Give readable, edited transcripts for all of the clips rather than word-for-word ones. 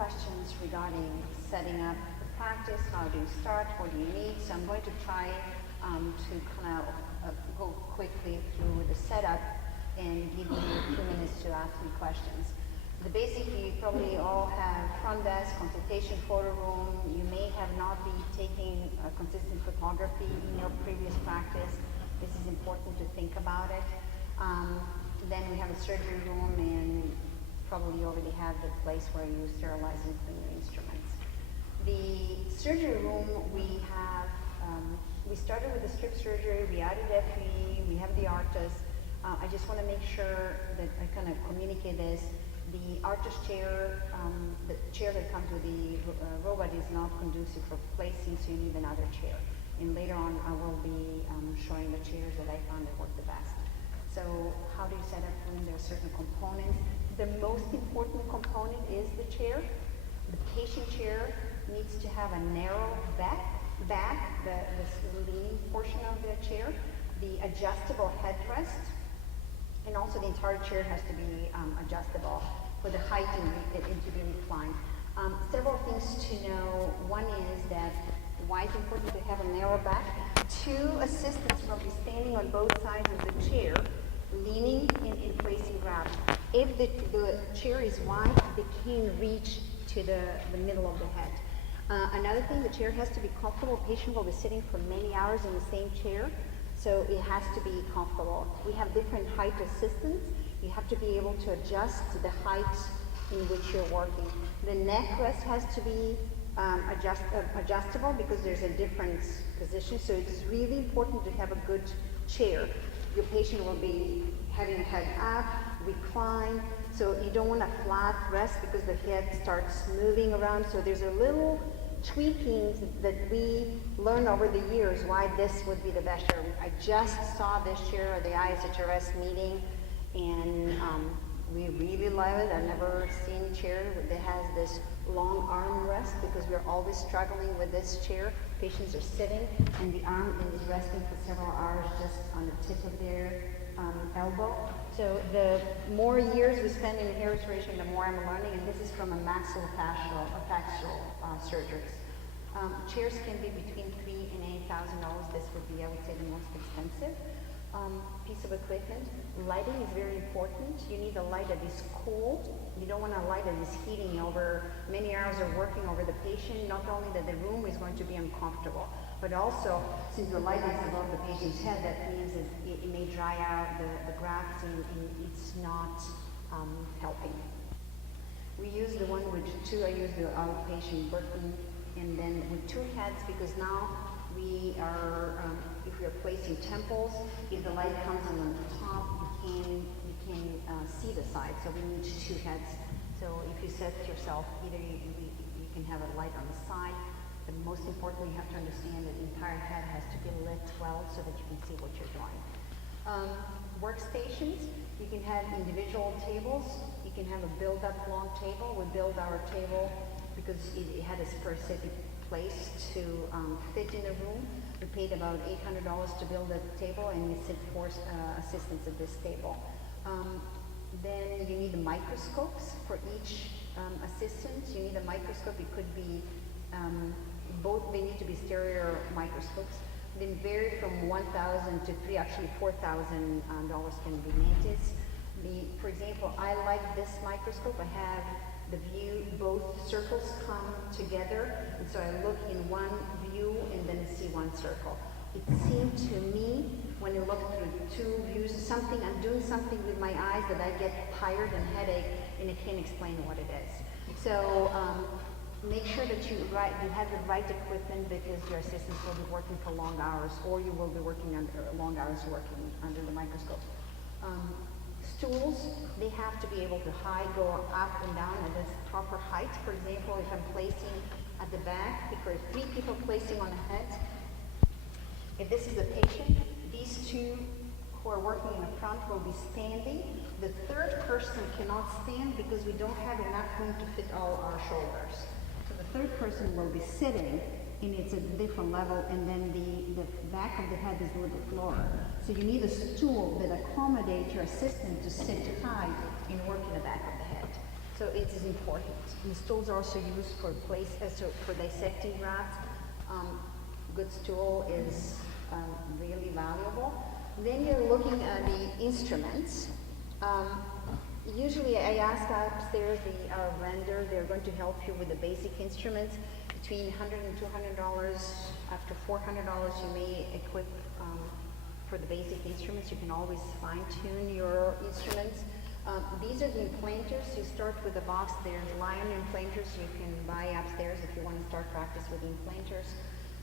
questions regarding setting up the practice. How do you start? What do you need? So I'm going to try to kind of go quickly through the setup and give you a few minutes to ask me questions. The basic, you probably all have front desk, consultation photo room. You may have not been taking consistent photography in your previous practice. This is important to think about it. Then we have a surgery room, and probably you already have the place where you sterilize and clean your instruments. The surgery room, we started with the strip surgery, we added FE, we have the ARTAS. I just want to make sure that I kind of communicate this. The ARTAS chair, the chair that comes with the robot is not conducive for placing, so you need another chair. And later on, I will be showing the chairs that I found that work the best. So how do you set up room? There are certain components. The most important component is the chair. The patient chair needs to have a narrow back, the lean portion of the chair, the adjustable headrest, and also the entire chair has to be adjustable for the height and to be reclined. Several things to know. One is that why it's important to have a narrow back. Two assistants will be standing on both sides of the chair, leaning and placing graft. If the chair is wide, they can reach to the middle of the head. Another thing, the chair has to be comfortable. The patient will be sitting for many hours in the same chair, so it has to be comfortable. We have different height assistants. You have to be able to adjust to the height in which you're working. The neck rest has to be adjustable because there's a different position, so it's really important to have a good chair. Your patient will be having a head up, recline, so you don't want a flat rest because the head starts moving around. So there's a little tweaking that we learned over the years why this would be the best chair. I just saw this chair at the ISHRS meeting, and we really love it. I've never seen a chair that has this long arm rest because we're always struggling with this chair. Patients are sitting and the arm is resting for several hours just on the tip of their elbow. So the more years we spend in hair restoration, the more I'm learning, and this is from a maxillofacial surgeries. Chairs can be between $3,000 and $8,000. This would be, I would say, the most expensive piece of equipment. Lighting is very important. You need a light that is cool. You don't want a light that is heating over many hours of working over the patient. Not only that the room is going to be uncomfortable, but also since the light is above the patient's head, that means that it may dry out the grafts and it's not helping. We use the one with two. I use the outpatient Burton, and then with two heads because now we are, if we are placing temples, if the light comes on the top, you can see the side. So we need two heads. So if you set yourself, either you can have a light on the side, but most importantly, you have to understand that the entire head has to be lit well so that you can see what you're doing. Workstations, you can have individual tables. You can have a build-up long table. We build our table because it had a specific place to fit in the room. We paid about $800 to build a table, and we sit four assistants at this table. Then you need the microscopes for each assistant. You need a microscope. It could be both. They need to be stereo microscopes. They vary from $1,000 to $4,000 can be mandated. For example, I like this microscope. I have the view, both circles come together, and so I look in one view and then see one circle. It seemed to me, when I look through two views, I'm doing something with my eyes that I get tired and headache, and I can't explain what it is. So make sure that you have the right equipment because your assistants will be working for long hours, or you will be working under long hours working under the microscope. Stools, they have to be able to go up and down at the proper height. For example, if I'm placing at the back, if there are three people placing on the head, if this is a patient, these two who are working in the front will be standing. The third person cannot stand because we don't have enough room to fit all our shoulders. So the third person will be sitting, and it's at a different level, and then the back of the head is a little bit lower. So you need a stool that accommodates your assistant to sit high and work in the back of the head. So it is important. And stools are also used for for dissecting grafts. Good stool is really valuable. Then you're looking at the instruments. Usually I ask upstairs our vendor, they're going to help you with the basic instruments. Between $100 and $200, after $400 you may equip for the basic instruments. You can always fine-tune your instruments. These are the implanters. You start with a box. There's lion implanters you can buy upstairs if you want to start practice with implanters.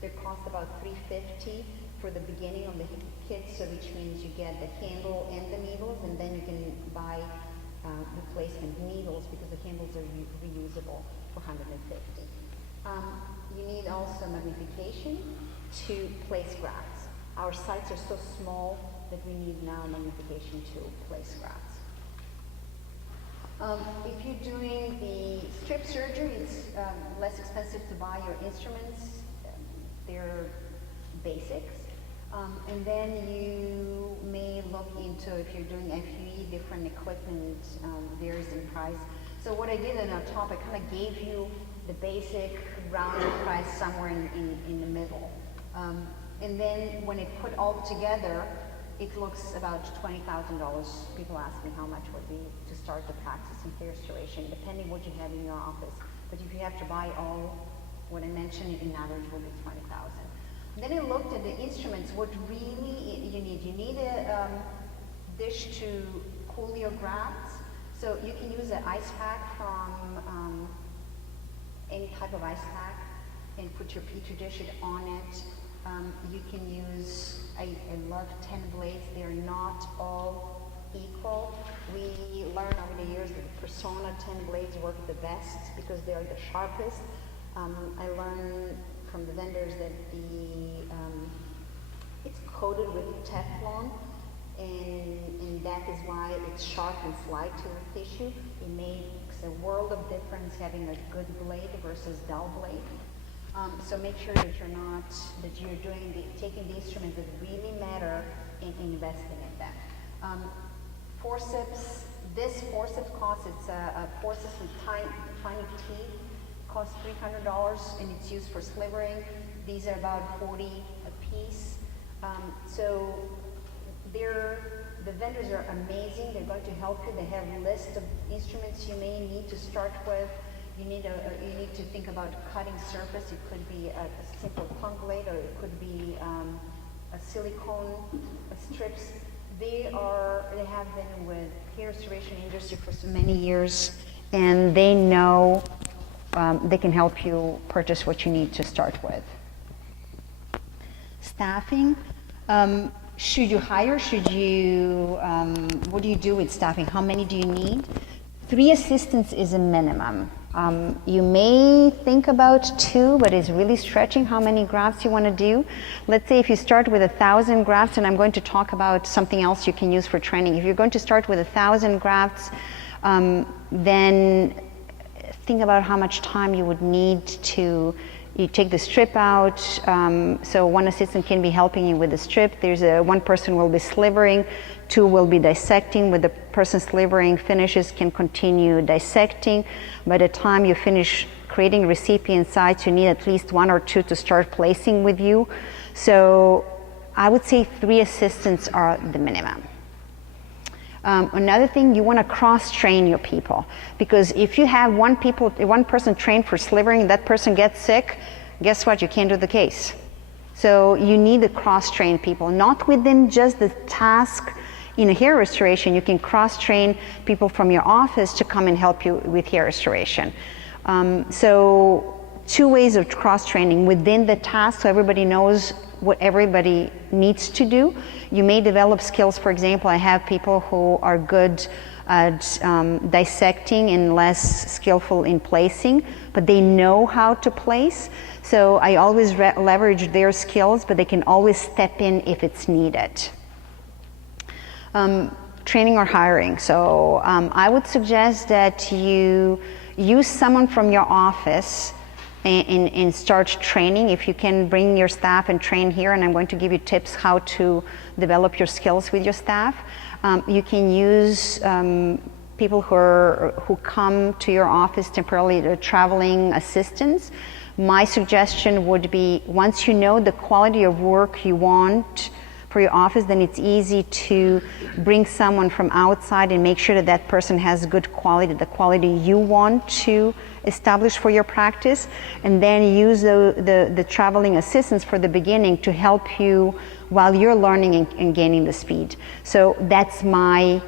They cost about $350 for the beginning of the kit, so which means you get the handle and the needles, and then you can buy replacement needles because the handles are reusable for $150. You need also magnification to place grafts. Our sites are so small that we need now magnification to place grafts. If you're doing the strip surgery, it's less expensive to buy your instruments. They're basics. And then you may look into, if you're doing FUE, different equipment varies in price. So what I did on our top, I kind of gave you the basic rounded price somewhere in the middle. And then when it put all together, it looks about $20,000. People ask me how much would be to start the practice in hair restoration, depending what you have in your office. But if you have to buy all what I mentioned, in average will be $20,000. Then I looked at the instruments, what really you need. You need a dish to cool your grafts. So you can use an ice pack from any type of ice pack and put your petri dish on it. You can use, I love 10 blades. They're not all equal. We learned over the years that the Persona 10 blades work the best because they are the sharpest. I learned from the vendors that it's coated with Teflon, and that is why it's sharp and slide to the tissue. It makes a world of difference having a good blade versus dull blade. So make sure that you're taking the instruments that really matter and investing in them. Forceps, this forceps costs, it's a forceps with tiny teeth, costs $300, and it's used for slivering. These are about $40 a piece. So the vendors are amazing. They're going to help you. They have a list of instruments you may need to start with. You need to think about cutting surface. It could be a simple tongue blade, or it could be a silicone strips. They have been with hair restoration industry for so many years, and they know they can help you purchase what you need to start with. Staffing. Should you hire? What do you do with staffing? How many do you need? 3 assistants is a minimum. You may think about 2, but it's really stretching how many grafts you want to do. Let's say if you start with 1,000 grafts, and I'm going to talk about something else you can use for training. If you're going to start with 1,000 grafts, then think about how much time you would need to. You take the strip out, so 1 assistant can be helping you with the strip. There's 1 person will be slivering, 2 will be dissecting. When the person slivering finishes, can continue dissecting. By the time you finish creating recipient sites, you need at least 1 or 2 to start placing with you. So I would say 3 assistants are the minimum. Another thing, you want to cross-train your people, because if you have one person trained for slivering, that person gets sick, guess what? You can't do the case. So you need to cross-train people, not within just the task in a hair restoration. You can cross-train people from your office to come and help you with hair restoration. So 2 ways of cross-training within the task, so everybody knows what everybody needs to do. You may develop skills. For example, I have people who are good at dissecting and less skillful in placing, but they know how to place. So I always leverage their skills, but they can always step in if it's needed. Training or hiring. So I would suggest that you use someone from your office and start training. If you can bring your staff and train here, and I'm going to give you tips how to develop your skills with your staff. You can use people who come to your office temporarily, the traveling assistants, my suggestion would be, once you know the quality of work you want for your office, then it's easy to bring someone from outside and make sure that that person has good quality, the quality you want to establish for your practice, and then use the traveling assistants for the beginning to help you while you're learning and gaining the speed. So that's my,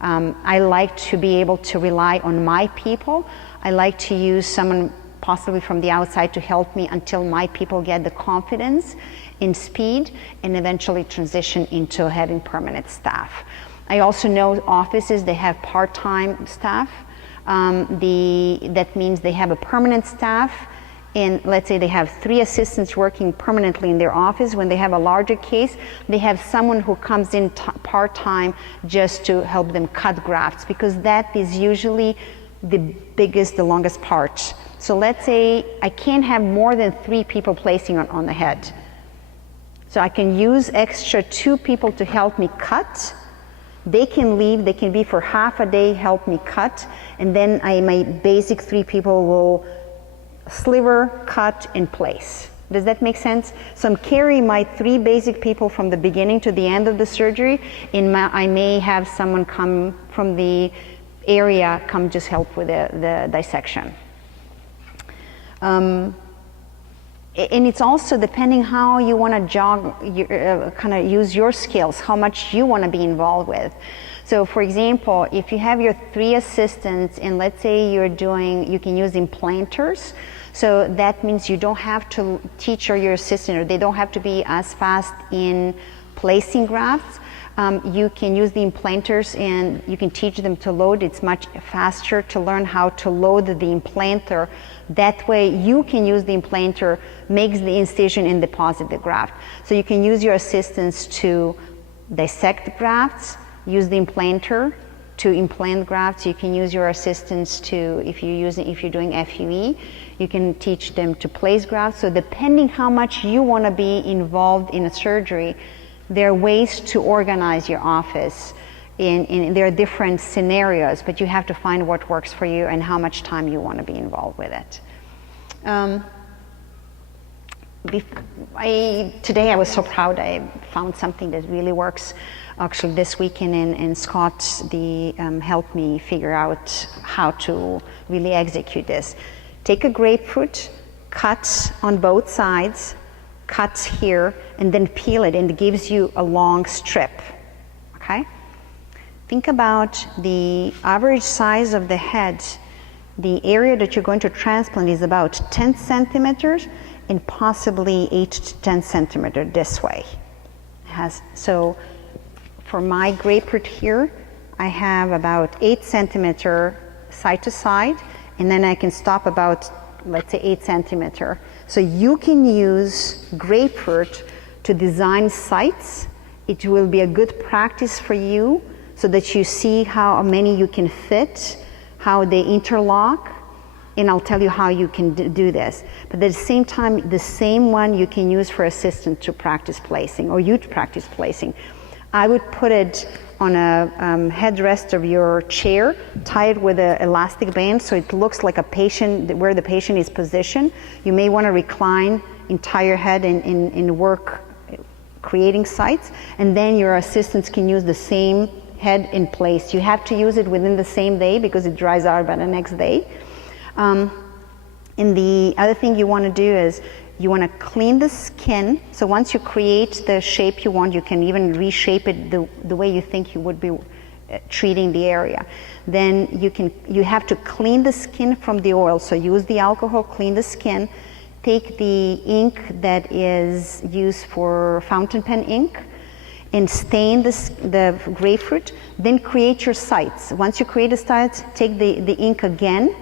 I like to be able to rely on my people. I like to use someone possibly from the outside to help me until my people get the confidence in speed and eventually transition into having permanent staff. I also know offices, they have part-time staff. That means they have a permanent staff, and let's say they have 3 assistants working permanently in their office. When they have a larger case, they have someone who comes in part-time just to help them cut grafts, because that is usually the biggest, the longest part. So let's say I can't have more than 3 people placing on the head. So I can use extra 2 people to help me cut. They can leave, they can be for half a day, help me cut, and then my basic 3 people will sliver, cut, and place. Does that make sense? So I'm carrying my 3 basic people from the beginning to the end of the surgery, and I may have someone come from the area, come just help with the dissection. And it's also depending how you want to kind of use your skills, how much you want to be involved with. So for example, if you have your 3 assistants and let's say you can use implanters. So that means you don't have to teach your assistant, or they don't have to be as fast in placing grafts. You can use the implanters and you can teach them to load. It's much faster to learn how to load the implanter. That way you can use the implanter, makes the incision and deposit the graft. So you can use your assistants to dissect grafts, use the implanter to implant grafts. You can use your assistants to, if you're doing FUE, you can teach them to place grafts. So depending how much you want to be involved in a surgery, there are ways to organize your office. There are different scenarios, but you have to find what works for you and how much time you want to be involved with it. Today I was so proud. I found something that really works. Actually, this weekend, and Scott helped me figure out how to really execute this. Take a grapefruit, cut on both sides, cut here, and then peel it, and it gives you a long strip. Okay? Think about the average size of the head. The area that you're going to transplant is about 10 centimeters and possibly 8 to 10 centimeters this way. So for my grapefruit here, I have about 8 centimeter side to side, and then I can stop about, let's say, 8 centimeter. So you can use grapefruit to design sites. It will be a good practice for you so that you see how many you can fit, how they interlock, and I'll tell you how you can do this. But at the same time, the same one you can use for assistant to practice placing, or you to practice placing. I would put it on a headrest of your chair, tie it with an elastic band so it looks like a patient, where the patient is positioned. You may want to recline entire head and work creating sites, and then your assistants can use the same head in place. You have to use it within the same day because it dries out by the next day. And the other thing you want to do is you want to clean the skin. So once you create the shape you want, you can even reshape it the way you think you would be treating the area. Then you have to clean the skin from the oil. So use the alcohol, clean the skin. Take the ink that is used for fountain pen ink and stain the grapefruit. Then create your sites. Once you create the sites, take the ink again.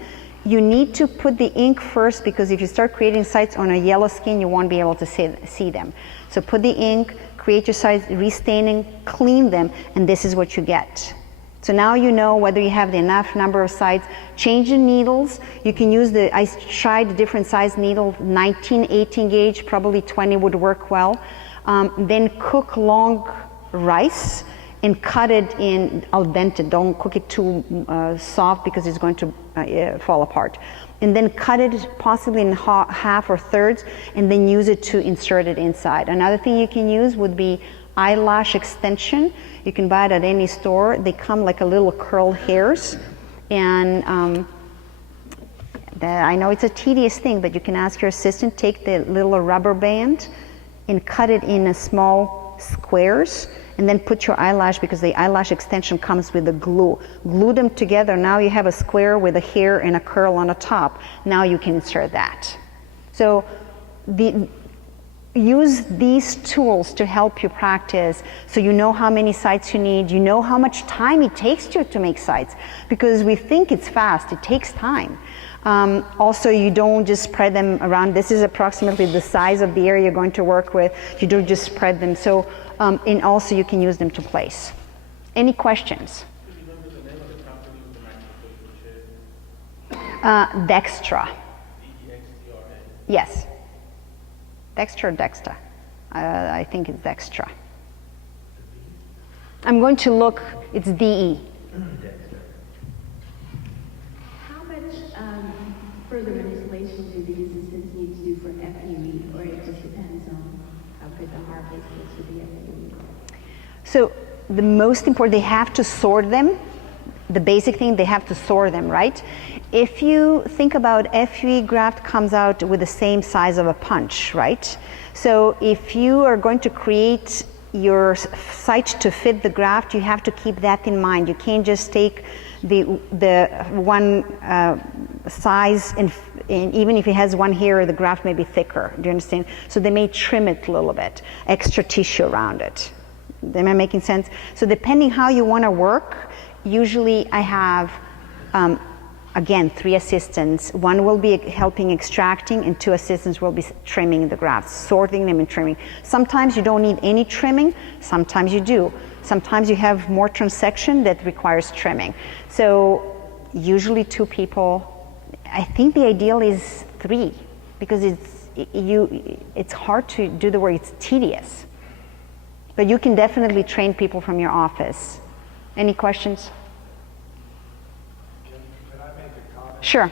You need to put the ink first, because if you start creating sites on a yellow skin, you won't be able to see them. So put the ink, create your sites, restaining, clean them, and this is what you get. So now you know whether you have the enough number of sites. Change the needles. You can use I tried different size needle, 19, 18 gauge, probably 20 would work well. Then cook long rice and cut it in al dente. Don't cook it too soft because it's going to fall apart. And then cut it possibly in half or thirds, and then use it to insert it inside. Another thing you can use would be eyelash extension. You can buy it at any store. They come like a little curled hairs. And I know it's a tedious thing, but you can ask your assistant, take the little rubber band and cut it in a small squares, and then put your eyelash, because the eyelash extension comes with the glue. Glue them together. Now you have a square with a hair and a curl on the top. Now you can insert that. So use these tools to help you practice, so you know how many sites you need, you know how much time it takes you to make sites, because we think it's fast, it takes time. Also, you don't just spread them around. This is approximately the size of the area you're going to work with. You don't just spread them. So, and also you can use them to place. Any questions? Do you remember the name of the company with the microphone? Dextra. D-E-X-T-R-A? Yes. Dextra or Dexta? I think it's Dextra. I'm going to look. It's D-E. How much further manipulation do these assistants need to do for FUE, or it just depends on how good the harvest is with the FUE? So the most important, they have to sort them. The basic thing, they have to sort them, right? If you think about FUE graft comes out with the same size of a punch, right? So if you are going to create your site to fit the graft, you have to keep that in mind. You can't just take the one size, and even if it has one hair, the graft may be thicker. Do you understand? So they may trim it a little bit, extra tissue around it. Am I making sense? So depending how you want to work, usually I have, again, 3 assistants. One will be helping extracting, and 2 assistants will be trimming the grafts, sorting them and trimming. Sometimes you don't need any trimming, sometimes you do. Sometimes you have more transection that requires trimming. So usually 2 people. I think the ideal is 3, because it's hard to do the work, it's tedious. But you can definitely train people from your office. Any questions? Can I make a comment? Sure.